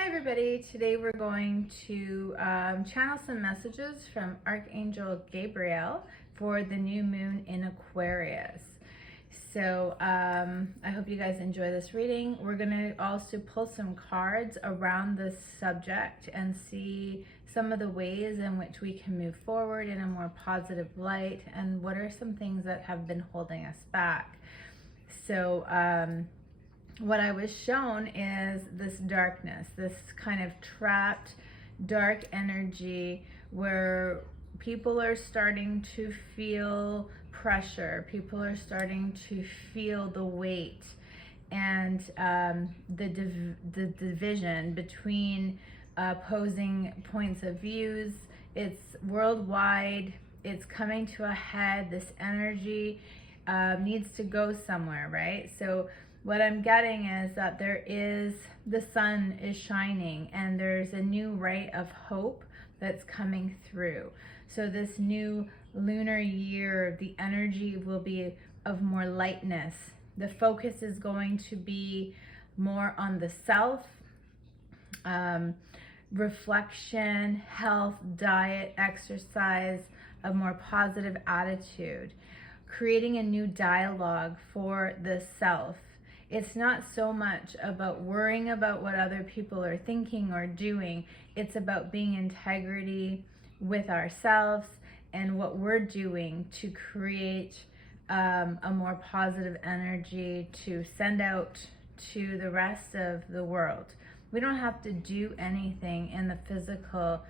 Hi everybody, today we're going to channel some messages from Archangel Gabriel for the new moon in Aquarius. So I hope you guys enjoy this reading. We're going to also pull some cards around this subject and see some of the ways in which we can move forward in a more positive light, and what are some things that have been holding us back. So what I was shown is this darkness, this kind of trapped dark energy where people are starting to feel pressure, people are starting to feel the weight and the division between opposing points of views. It's worldwide, it's coming to a head. This energy needs to go somewhere, right? So what I'm getting is that the sun is shining and there's a new ray of hope that's coming through. So this new lunar year, the energy will be of more lightness. The focus is going to be more on the self, reflection, health, diet, exercise, a more positive attitude, creating a new dialogue for the self. It's not so much about worrying about what other people are thinking or doing. It's about being in integrity with ourselves and what we're doing to create a more positive energy to send out to the rest of the world. We don't have to do anything in the physical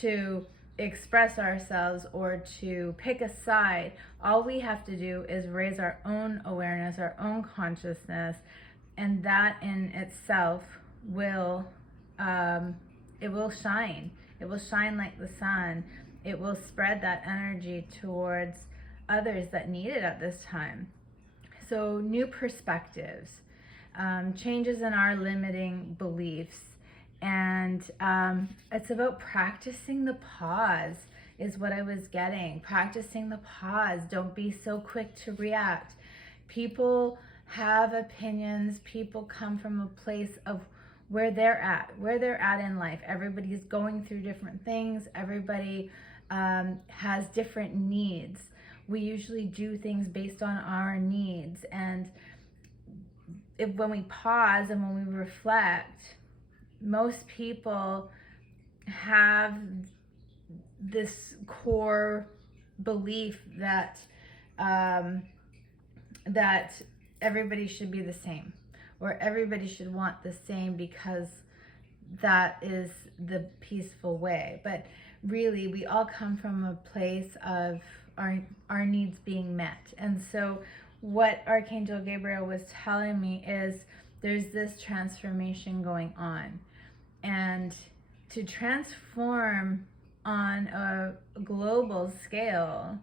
to express ourselves or to pick a side. All we have to do is raise our own awareness, our own consciousness, and that in itself will it will shine. It will shine like the sun. It will spread that energy towards others that need it at this time. So new perspectives, changes in our limiting beliefs. And it's about practicing the pause is what I was getting. Practicing the pause. Don't be so quick to react. People have opinions. People come from a place of where they're at in life. Everybody's going through different things. Everybody has different needs. We usually do things based on our needs. And when we pause and when we reflect, most people have this core belief that that everybody should be the same, or everybody should want the same because that is the peaceful way. But really, we all come from a place of our needs being met. And so what Archangel Gabriel was telling me is there's this transformation going on. And to transform on a global scale,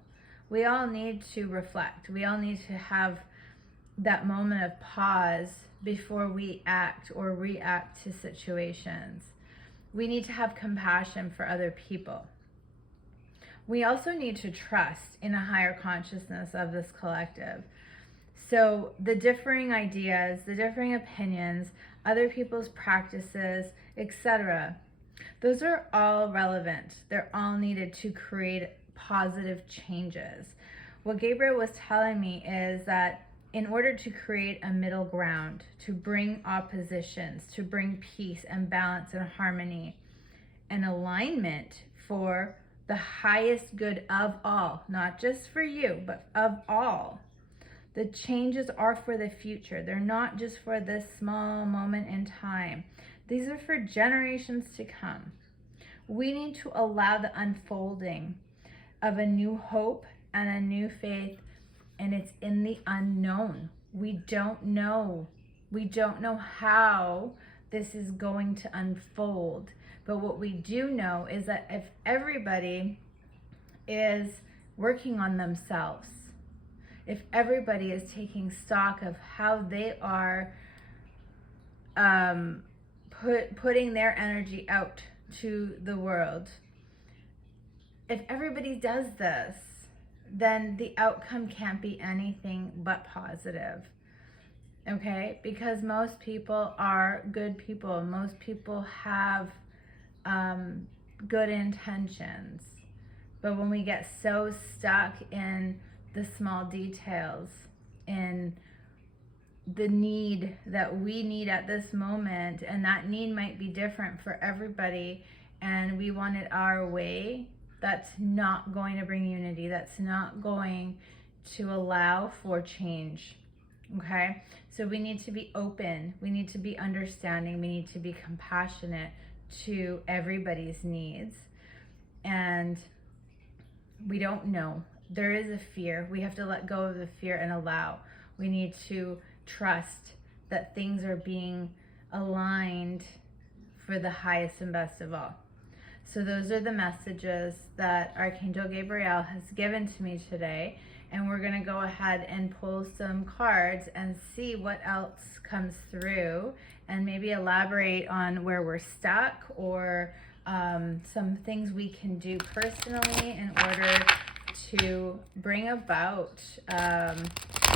we all need to reflect. We all need to have that moment of pause before we act or react to situations. We need to have compassion for other people. We also need to trust in a higher consciousness of this collective. So the differing ideas, the differing opinions, other people's practices, etc., those are all relevant. They're all needed to create positive changes. What Gabriel was telling me is that in order to create a middle ground, to bring oppositions, to bring peace and balance and harmony and alignment for the highest good of all, not just for you, but of all, the changes are for the future. They're not just for this small moment in time. These are for generations to come. We need to allow the unfolding of a new hope and a new faith, and it's in the unknown. We don't know. We don't know how this is going to unfold. But what we do know is that if everybody is working on themselves, if everybody is taking stock of how they are putting their energy out to the world, if everybody does this, then the outcome can't be anything but positive. okay? Because most people are good people. Most people have good intentions. But when we get so stuck in the small details, in the need that we need at this moment, and that need might be different for everybody, and we want it our way, that's not going to bring unity. That's not going to allow for change. Okay? So we need to be open. We need to be understanding. We need to be compassionate to everybody's needs. And we don't know. There is a fear. We have to let go of the fear and allow. We need to trust that things are being aligned for the highest and best of all. So those are the messages that Archangel Gabriel has given to me today. And we're going to go ahead and pull some cards and see what else comes through, and maybe elaborate on where we're stuck, or some things we can do personally in order to bring about a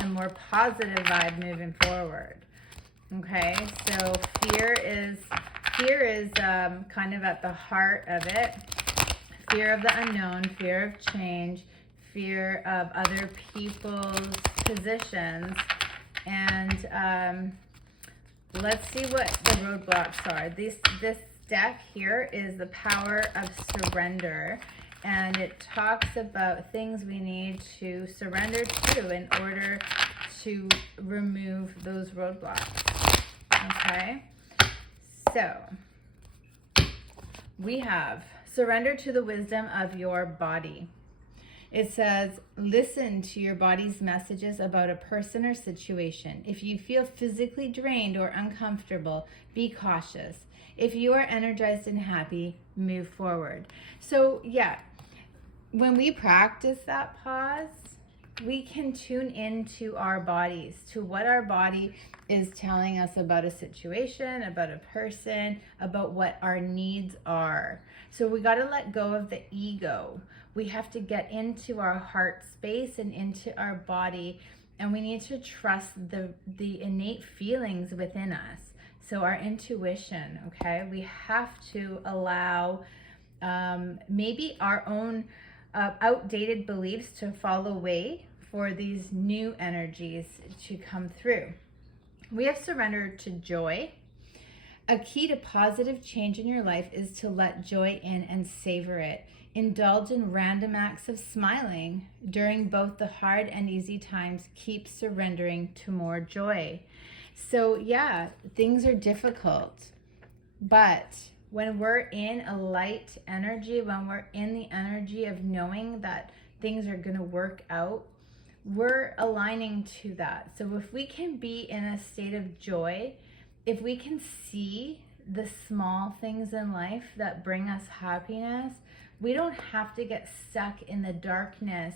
more positive vibe moving forward. Okay, so fear is kind of at the heart of it. Fear of the unknown, fear of change, fear of other people's positions. And let's see what the roadblocks are. This deck here is the power of surrender, and it talks about things we need to surrender to in order to remove those roadblocks. Okay, so we have surrender to the wisdom of your body. It says, listen to your body's messages about a person or situation. If you feel physically drained or uncomfortable, be cautious. If you are energized and happy, move forward. So yeah, when we practice that pause, we can tune into our bodies, to what our body is telling us about a situation, about a person, about what our needs are. So we got to let go of the ego. We have to get into our heart space and into our body, and we need to trust the innate feelings within us. So our intuition, okay? We have to allow maybe our own outdated beliefs to fall away for these new energies to come through. We have surrendered to joy. A key to positive change in your life is to let joy in and savor it. Indulge in random acts of smiling during both the hard and easy times. Keep surrendering to more joy. So yeah, things are difficult, but when we're in a light energy, when we're in the energy of knowing that things are going to work out, we're aligning to that. So if we can be in a state of joy, if we can see the small things in life that bring us happiness, we don't have to get stuck in the darkness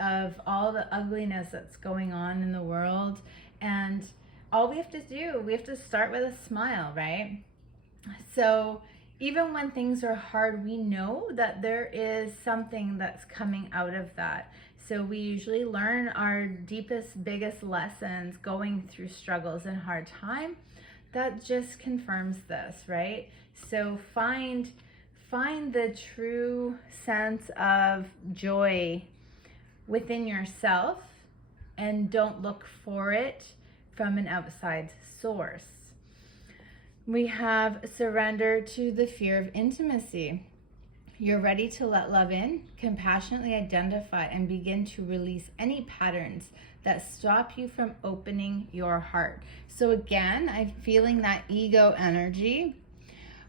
of all the ugliness that's going on in the world. And all we have to do, we have to start with a smile, right? So even when things are hard, we know that there is something that's coming out of that. So we usually learn our deepest, biggest lessons going through struggles and hard time. That just confirms this, right? So find the true sense of joy within yourself, and don't look for it from an outside source. We have surrender to the fear of intimacy. You're ready to let love in, compassionately identify, and begin to release any patterns that stop you from opening your heart. So again, I'm feeling that ego energy.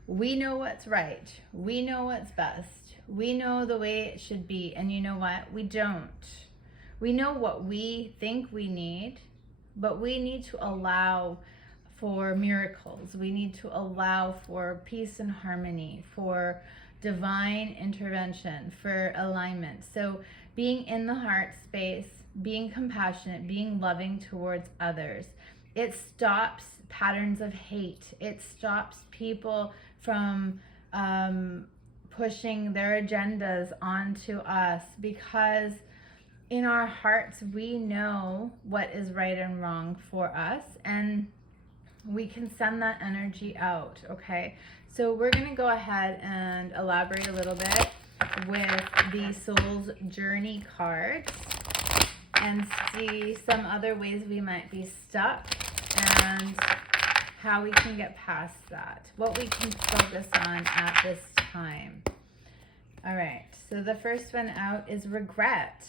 We know what's right. We know what's best. We know the way it should be. And you know what? We don't. We know what we think we need, but we need to allow for miracles. We need to allow for peace and harmony, for divine intervention, for alignment. So being in the heart space, being compassionate, being loving towards others, it stops patterns of hate. It stops people from pushing their agendas onto us, because in our hearts, we know what is right and wrong for us, and we can send that energy out, okay? So we're going to go ahead and elaborate a little bit with the Soul's Journey cards and see some other ways we might be stuck and how we can get past that, what we can focus on at this time. All right, so the first one out is regret.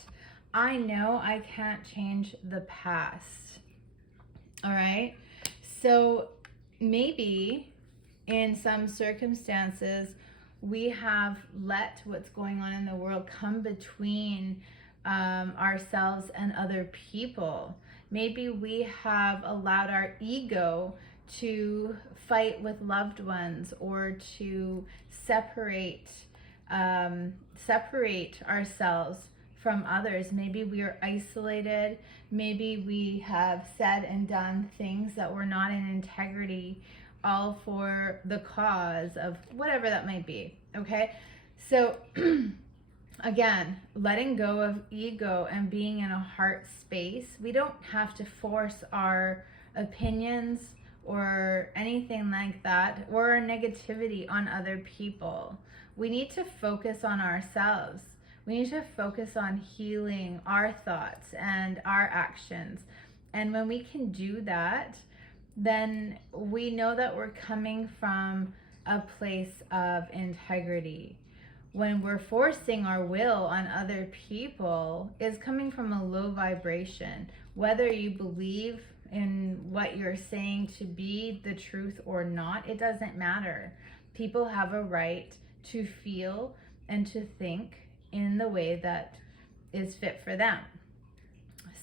I know I can't change the past. All right, so maybe in some circumstances we have let what's going on in the world come between ourselves and other people. Maybe we have allowed our ego to fight with loved ones, or to separate ourselves from others. Maybe we are isolated. Maybe we have said and done things that were not in integrity, all for the cause of whatever that might be. Okay, so again, letting go of ego and being in a heart space. We don't have to force our opinions or anything like that, or our negativity on other people. We need to focus on ourselves. We need to focus on healing our thoughts and our actions. And when we can do that, then we know that we're coming from a place of integrity. When we're forcing our will on other people, is coming from a low vibration. Whether you believe in what you're saying to be the truth or not, it doesn't matter. People have a right to feel and to think in the way that is fit for them.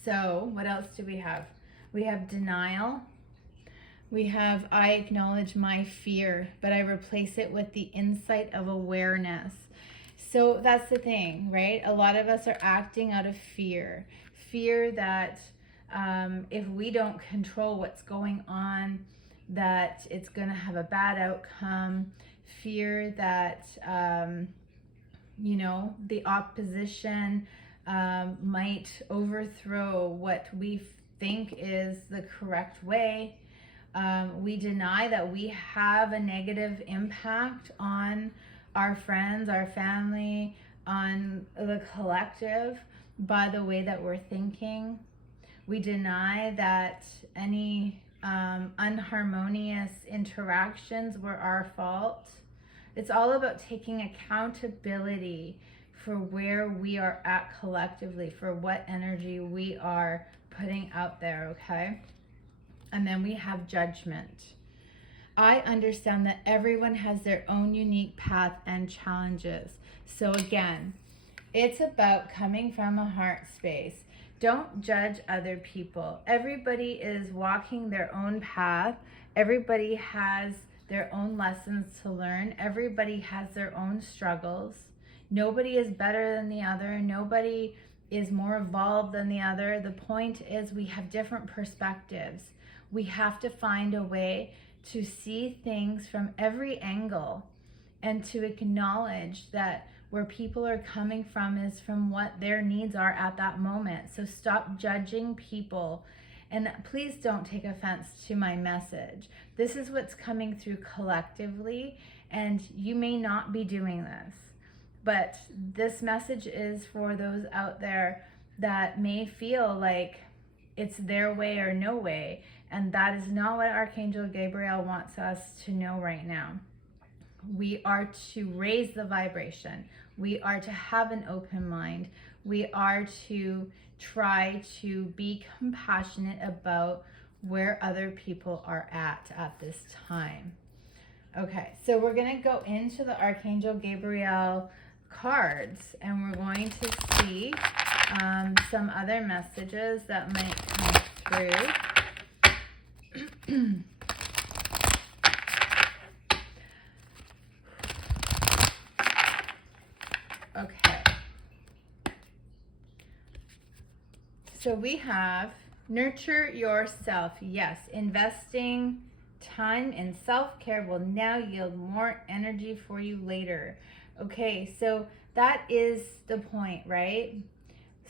So what else do we have? We have denial. We have, I acknowledge my fear, but I replace it with the insight of awareness. So that's the thing, right? A lot of us are acting out of fear. Fear that if we don't control what's going on, that it's going to have a bad outcome. Fear that, the opposition might overthrow what we think is the correct way. We deny that we have a negative impact on our friends, our family, on the collective by the way that we're thinking. We deny that any unharmonious interactions were our fault. It's all about taking accountability for where we are at collectively, for what energy we are putting out there, okay? And then we have judgment. I understand that everyone has their own unique path and challenges. So again, it's about coming from a heart space. Don't judge other people. Everybody is walking their own path. Everybody has their own lessons to learn. Everybody has their own struggles. Nobody is better than the other. Nobody is more evolved than the other. The point is we have different perspectives. We have to find a way to see things from every angle and to acknowledge that where people are coming from is from what their needs are at that moment. So stop judging people, and please don't take offense to my message. This is what's coming through collectively, and you may not be doing this, but this message is for those out there that may feel like it's their way or no way, and that is not what Archangel Gabriel wants us to know right now. We are to raise the vibration. We are to have an open mind. We are to try to be compassionate about where other people are at this time. Okay, so we're going to go into the Archangel Gabriel cards, and we're going to see some other messages that might come through. Okay. So we have nurture yourself. Yes, investing time in self-care will now yield more energy for you later. Okay, so that is the point, right?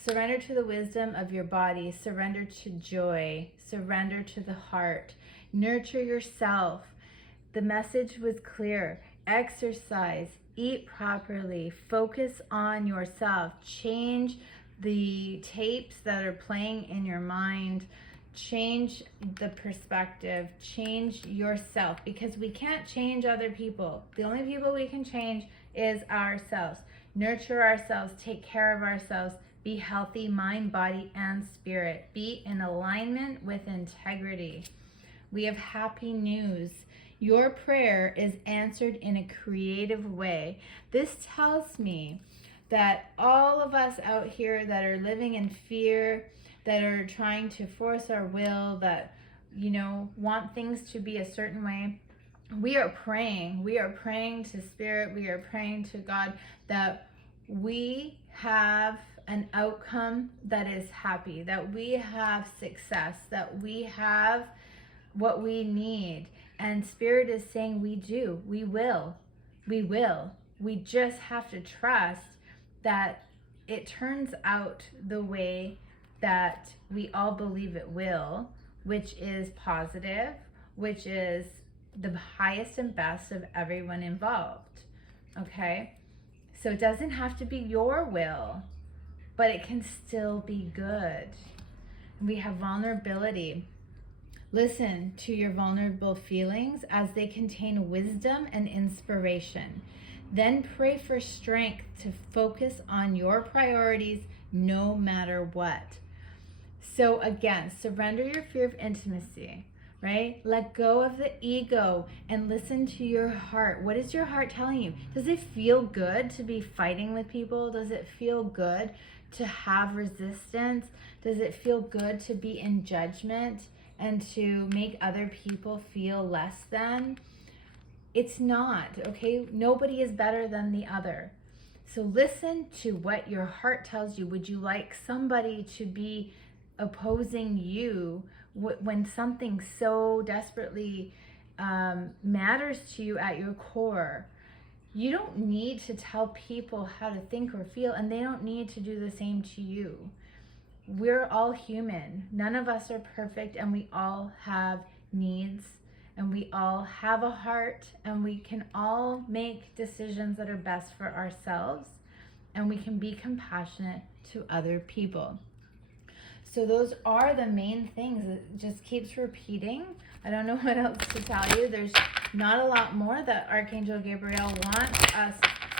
Surrender to the wisdom of your body. Surrender to joy. Surrender to the heart. Nurture yourself. The message was clear. Exercise. Eat properly. Focus on yourself. Change the tapes that are playing in your mind. Change the perspective. Change yourself, because we can't change other people. The only people we can change is ourselves. Nurture ourselves. Take care of ourselves. Be healthy, mind, body, and spirit. Be in alignment with integrity. We have happy news. Your prayer is answered in a creative way. This tells me that all of us out here that are living in fear, that are trying to force our will, that, want things to be a certain way, we are praying. We are praying to Spirit. We are praying to God that we have an outcome that is happy, that we have success, that we have what we need. And Spirit is saying we do, we will. We just have to trust that it turns out the way that we all believe it will, which is positive, which is the highest and best of everyone involved. Okay? So it doesn't have to be your will, but it can still be good. We have vulnerability. Listen to your vulnerable feelings as they contain wisdom and inspiration. Then pray for strength to focus on your priorities no matter what. So again, surrender your fear of intimacy, right? Let go of the ego and listen to your heart. What is your heart telling you? Does it feel good to be fighting with people? Does it feel good to have resistance? Does it feel good to be in judgment and to make other people feel less than? It's not, okay? Nobody is better than the other. So listen to what your heart tells you. Would you like somebody to be opposing you when something so desperately matters to you at your core? You don't need to tell people how to think or feel, and they don't need to do the same to you. We're all human. None of us are perfect, and we all have needs, and we all have a heart, and we can all make decisions that are best for ourselves, and we can be compassionate to other people. So those are the main things. It just keeps repeating. I don't know what else to tell you. There's not a lot more that Archangel Gabriel wants us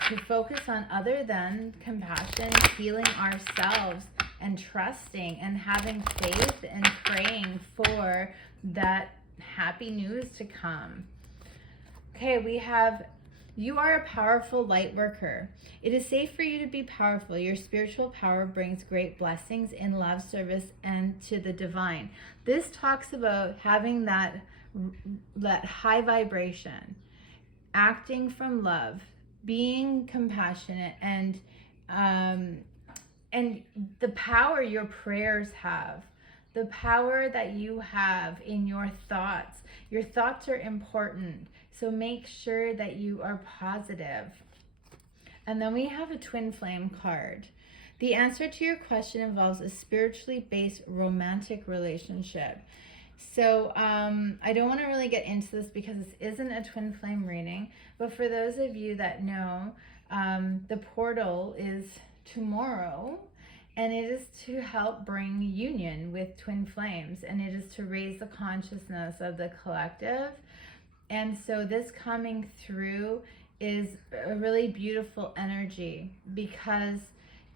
to focus on other than compassion, healing ourselves, and trusting and having faith and praying for that happy news to come. Okay, we have, you are a powerful light worker. It is safe for you to be powerful. Your spiritual power brings great blessings in love, service, and to the divine. This talks about having that high vibration, acting from love, being compassionate, and the power your prayers have, the power that you have in your thoughts. Your thoughts are important, so make sure that you are positive. And then we have a twin flame card. The answer to your question involves a spiritually based romantic relationship. So I don't want to really get into this because this isn't a twin flame reading, but for those of you that know, the portal is tomorrow, and it is to help bring union with twin flames, and it is to raise the consciousness of the collective. And so this coming through is a really beautiful energy, because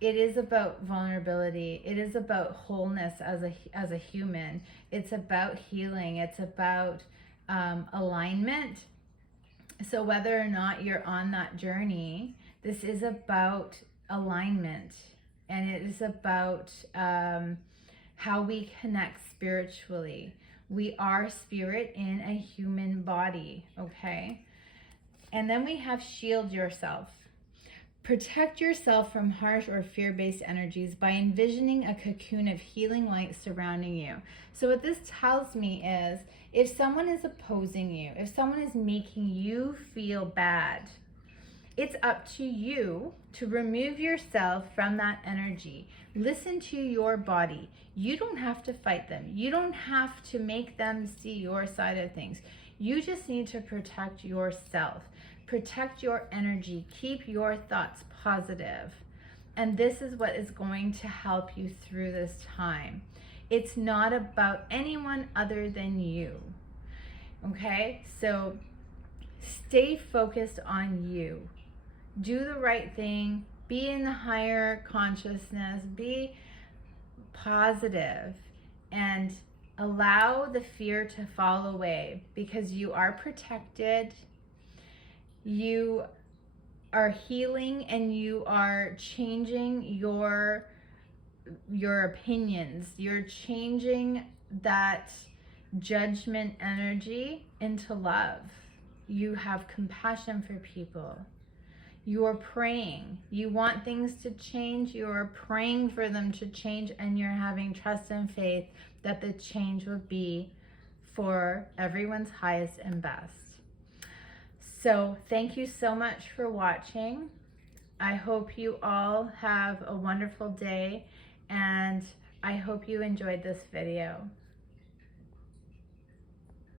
it is about vulnerability. It is about wholeness as a human. It's about healing. It's about alignment. So whether or not you're on that journey, this is about alignment, and it is about how we connect spiritually. We are spirit in a human body, okay? And then we have shield yourself. Protect yourself from harsh or fear-based energies by envisioning a cocoon of healing light surrounding you. So what this tells me is, if someone is opposing you, if someone is making you feel bad, It's up to you to remove yourself from that energy. Listen to your body. You don't have to fight them. You don't have to make them see your side of things. You just need to protect yourself. Protect your energy. Keep your thoughts positive. And this is what is going to help you through this time. It's not about anyone other than you. Okay? So stay focused on you. Do the right thing. Be in the higher consciousness. Be positive and allow the fear to fall away, because you are protected. You are healing and you are changing your opinions. You're changing that judgment energy into love. You have compassion for people. You're praying. You want things to change. You're praying for them to change, and you're having trust and faith that the change will be for everyone's highest and best. So thank you so much for watching. I hope you all have a wonderful day, and I hope you enjoyed this video.